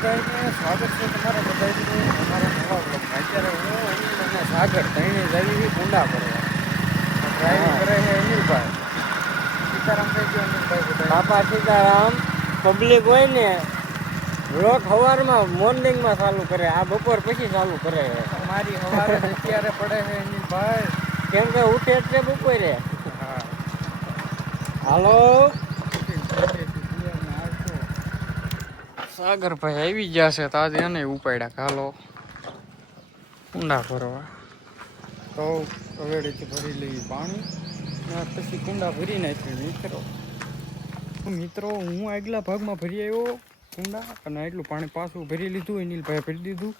બધાને સ્વાગત છે તમારા બધાનું અમારા નવા બ્લોગમાં. અત્યારે હું અનિલ અને સાગર ત્રણે જઈએ કુંડા ભરવા. ડ્રાઇવિંગ કરે છે અનિલભાઈ. સીતારામ થઈ ગયો અનિલભાઈ બધા. બાપા સીતારામ. પબ્લિક હોય ને બ્લોક સવારમાં મોર્નિંગમાં ચાલુ કરે, આ બપોર પછી ચાલુ કરે. મારી સવારે અત્યારે પડે છે અનિલભાઈ, કેમ કે ઉઠે એટલે બપોરે. હા હાલો સાગરભાઈ આવી ગયા છે. તાજ એને ઉપાડ્યા હાલો કુંડા ભરવા. તો હવેડીથી ભરી લઈએ પાણી ને પછી કુંડા ભરી નાખી. મિત્રો હું આગલા ભાગમાં ભરી આવ્યો કુંડા અને એટલું પાણી પાછું ભરી લીધું. અનિલભાઈ ભરી દીધું.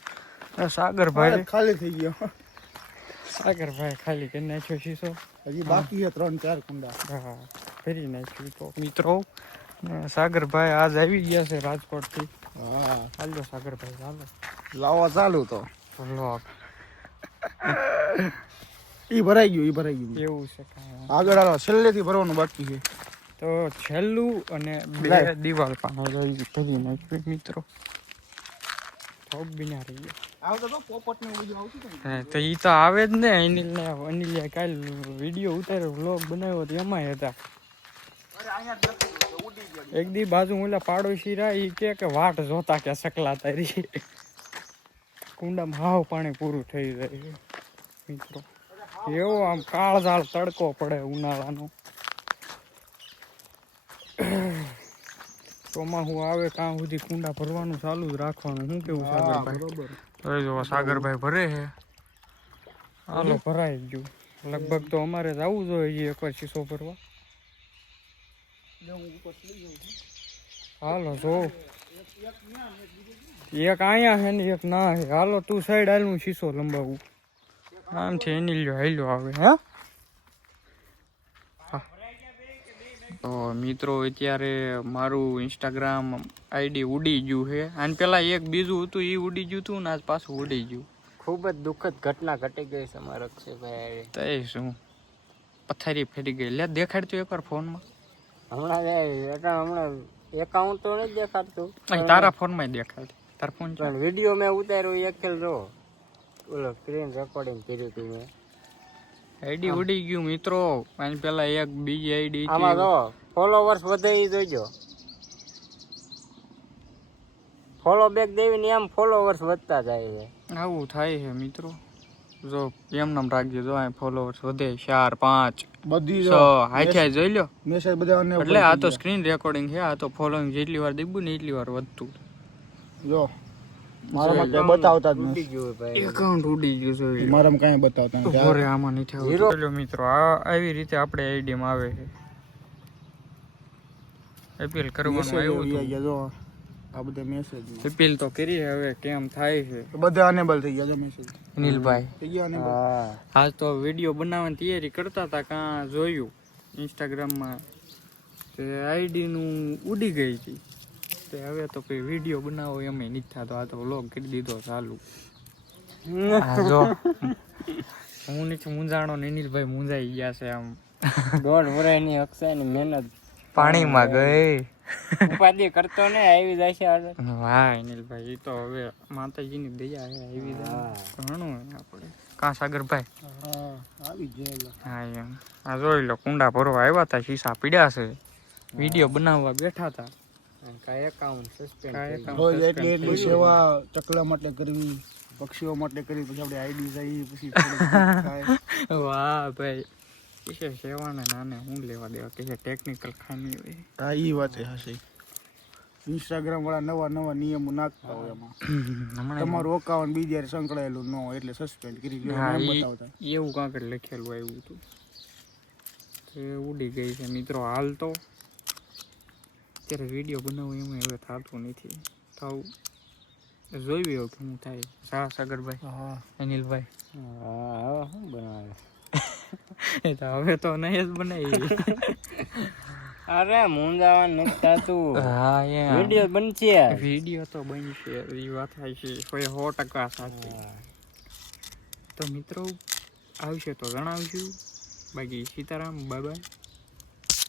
સાગરભાઈ ખાલી થઈ ગયો. સાગરભાઈ ખાલી કરી નાખ્યો શીશો. હજી બાકી છે 3-4 કુંડા. હા ભરી નાખ્યું. તો મિત્રો સાગરભાઈ આજ આવી ગયા છે રાજકોટથી. હા ચાલો સાગરભાઈ ચાલો લાવવા ચાલુ તો વ્લોગ ઈ ભરાઈ ગયું. એવું છે કાંઈ. આગળ હાલો, છેલ્લેથી ભરવાનું બાકી છે. તો છેલ્લું અને બે દિવાલ પાણી ભરી નાખ્યું મિત્રો. થોક બિના રહી ગયા. આવતો તો પોપટ ને બધું આવતું હતું ને. તો ઈ તો આવે જ ને. અનિલે કાલ વિડીયો ઉતાર્યો વ્લોગ બનાવ્યો તો એમાં હતા. અરે અહીંયા જ ઉડી ગયો. એક દી બાજુ ઓલા પાડોશી રહ્યા ઈ કે વાટ જોતા કે સકલા તારી કુંડામાં હાવ પાણી પૂરું થઈ જાય છે મિત્રો. એવો આમ કાળઝાળ તડકો પડે ઉનાળાનો. ચોમાસું આવે ત્યાં સુધી કુંડા ભરવાનું ચાલુ જ રાખવાનું. શું કેવું સાગરભાઈ? બરોબર. હવે જો સાગરભાઈ ભરે છે. હાલો ભરાઈ ગયું. લગભગ તો અમારે જવું જોઈએ એકવાર શીશો ભરવા. હાલો જો એક અહીંયા છે ને એક ના છે. હાલો તું સાઈડ હાલ, હું શીશો લંબાવું. આમથી એની હાલ્યો આવે. હે તો મિત્રો અત્યારે મારું ઇન્સ્ટાગ્રામ આઈડી ઉડી ગયું છે. આને પેલા એક બીજું હતું એ ઉડી ગયું હતું ને આજ પાછું ઉડી ગયું. ખૂબ જ દુઃખદ ઘટના ઘટી ગઈ છે અમારા અક્ષયભાઈ. તો એ શું પથારી ફેરી ગઈ. લે દેખાડતું એકવાર ફોનમાં. હમણાં એકાઉન્ટ તો નથી દેખાડતું. તારા ફોનમાં દેખાડ. તાર ફોન છે? પણ વિડીયો મેં ઉતાર્યો એક જો ઓલો સ્ક્રીન રેકોર્ડિંગ કર્યું હતું મેં. આઈડી ઉડી ગયું મિત્રો. આની પેલા એક બીજી આઈડી આમાં જો ફોલોવર્સ વધે ઈ જોઈજો. ફોલો બેક દેવીને એમ ફોલોવર્સ વધતા જાય છે. આવું થાય છે મિત્રો. જો એમ નામ રાખજો. જો આ ફોલોવર્સ વધે 4 5 બધી 6 હાથે જોઈ લો. મેસેજ બધા ને એટલે આ તો સ્ક્રીન રેકોર્ડિંગ છે. આ તો ફોલોઈંગ જેટલી વાર દીબું ને એટલી વાર વધતું. જો મારામાં કઈ બતાવતા જ ઉડી નથી. ગયું ભાઈ. એકાઉન્ટ ઉડી ગયું છે. મારામાં કઈ બતાવતા નથી. ઘરે આમાં નથી આવતું. ચલો મિત્રો આ આવી રીતે આપણે આઈડી માં આવે છે. અપીલ કરવાનું આવ્યું હતું. જો આ બધા મેસેજ અપીલ તો કરી. હવે કેમ થાય છે બધા અનેબલ થઈ ગયા મેસેજ. અનિલભાઈ? થઈ ગયા અનેબલ. હા આજ તો વિડીયો બનાવવાની તૈયારી કરતા હતા. કાં જોયું ઇન્સ્ટાગ્રામમાં તે આઈડી નું ઉડી ગઈ હતી. તે હવે તો કોઈ વિડીયો બનાવો એમ નથી થતો. આ તો વ્લોગ કરી દીધો ચાલુ. જો હું નથી મૂંઝાણો ને અનિલભાઈ મૂંઝાઈ ગયા છે. આમ 1.5 વર્ષની અક્ષયની મહેનત પાણીમાં ગઈ. ઉપાધિ કરતો ને આવી જાય છે આગળ. વાહ અનિલભાઈ, એ તો હવે માતાજીની દયા છે. આવી જાય ઘણું આપણે. કાં સાગરભાઈ? હા આવી ગયેલા. હા એમ. આ જોઈ લો કુંડા ભરવા આવ્યા હતા. શીશા પીડ્યા છે. વિડીયો બનાવવા બેઠા હતા. કાંઈ એકાઉન્ટ સસ્પેન્ડ રોજ એટલી સેવા ચકલા માટે કરવી, પક્ષીઓ માટે કરવી, પછી આપણે આઈડી જાય પછી થાય. વાહ ભાઈ, કિસે સેવાના નાને હું લેવા દેવા કે ટેકનિકલ ખામી હોય. હા ઈ વાત હશે. ઇન્સ્ટાગ્રામ વાળા નવા નિયમો નાખતા હોય એમાં. તમારું અકાઉન્ટ બીજા સંકળાયેલું ન હોય એટલે સસ્પેન્ડ કરી લે એમ બતાવતા. એવું કાંક લખેલું આવ્યું હતું. તો ઉડી ગઈ છે મિત્રો. હાલ તો અત્યારે વિડીયો બનાવવું એમાં હવે થતું નથી. થવું જોઈ કે શું થાય. સાગરભાઈ? હા અનિલભાઈ? હા હવે શું બનાવે? એ તો હવે તો નહીં જ બનાવી. અરે મૂંઝાવાનું નથી થતું. હા યાર વિડીયો બનશે. વિડીયો તો બનશે. એ વાત થાય છે 100% સાચી. તો મિત્રો આવશે તો જણાવશું. બાકી સીતારામ, બાય બાય.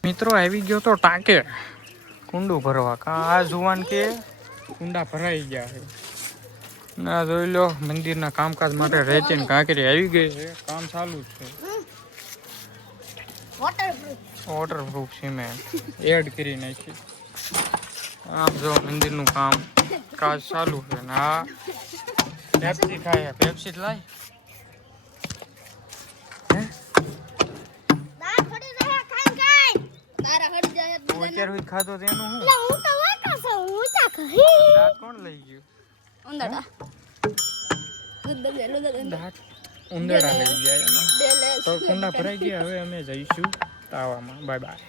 મિત્રો આવી ગયો તો ટાંકે કુંડું ભરવા. કાં આ જુવાન કે કુંડા ભરાઈ ગયા છે. ના જોઈ લો, મંદિરના કામકાજ માટે રેતીની કાંકરી આવી ગઈ છે. કામ ચાલુ જ છે. વોટરપ્રૂફ સિમેન્ટ એડ કરી નાખી. આમ જો મંદિરનું કાજ ચાલુ છે. ને આ પેપ્સી ખાય. પેપ્સી લાય. અત્યારે સુધી ખાતો તેનું શું દાંત કોણ લઈ ગયું? દાંત ઉંદરડા લઈ ગયા એના. તો કુંડા ભરાઈ ગયા. હવે અમે જઈશું તાવામાં. Bye bye.